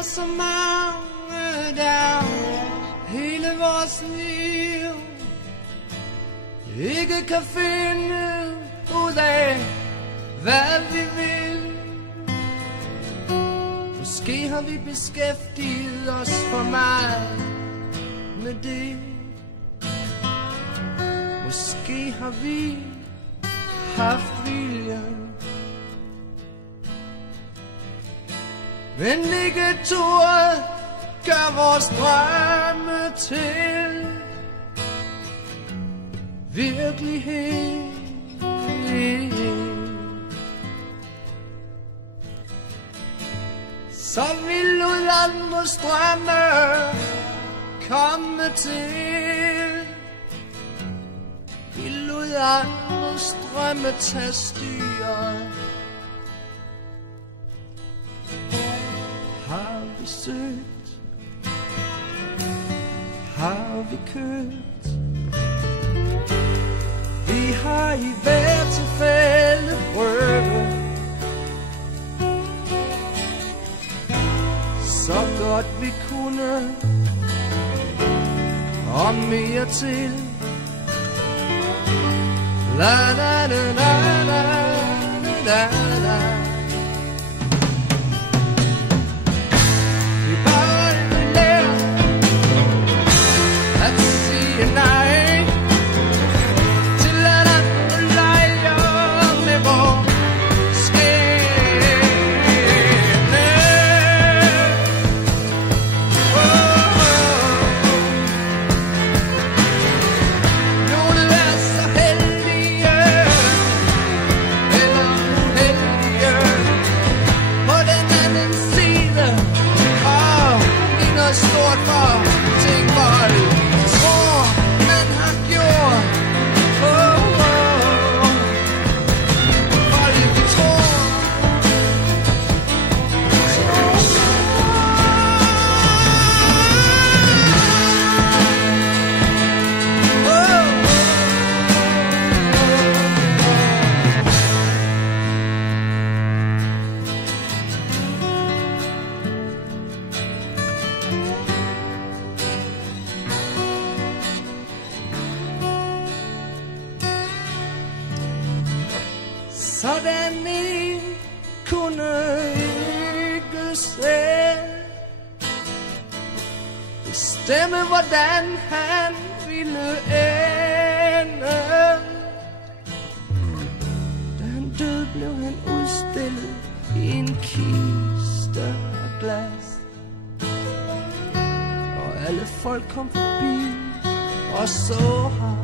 er så mange, der hele vores liv ikke kan finde ud af, hvad vi vil. Måske har vi beskæftiget os for meget med det. Måske har vi haft viljen, men ikke turde gør vores drømme til virkelighed. Så vil ud andre strømme komme til, vil ud andre strømme tage styret. Har vi søgt, har vi købt, vi har i hver tilfælde prøvet så godt vi kunne, og mere til. La la la la la la la. Vi bare aldrig lært at sige nej til at andre leger med vores skæbne. Nogle er så heldige eller uheldige på den anden side, og ligner stort for ting, hvor du tror, man har gjort. Fordi vi tror. Sådan en kunne ikke selv bestemme, hvordan han ville ende. Da han døde, blev han udstillet i en kiste af glas, og alle folk kom forbi og så ham.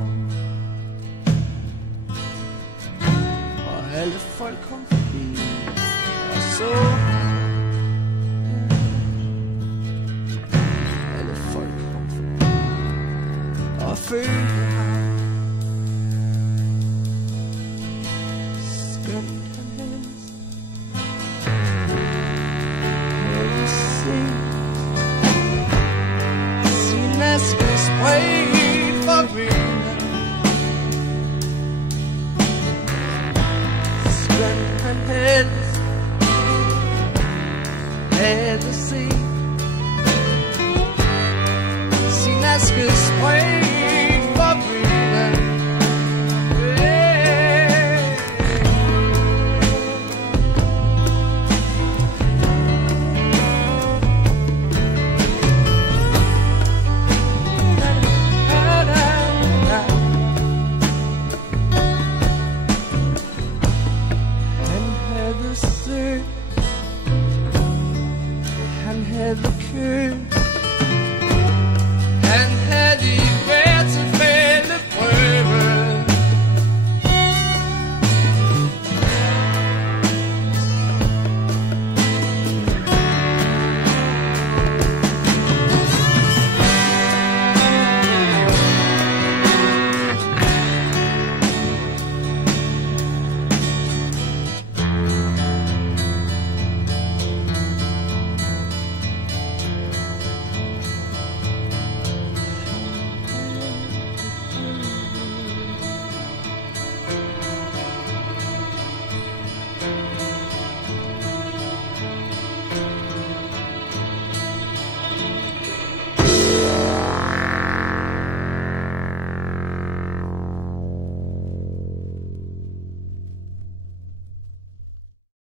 Alle folk kom forbi og så ham. Alle folk kom forbi og følte ham. Skønt han helst havde set sin aske spredt forbi. Han helst havde set sin aske spredt for byen. Han havde købt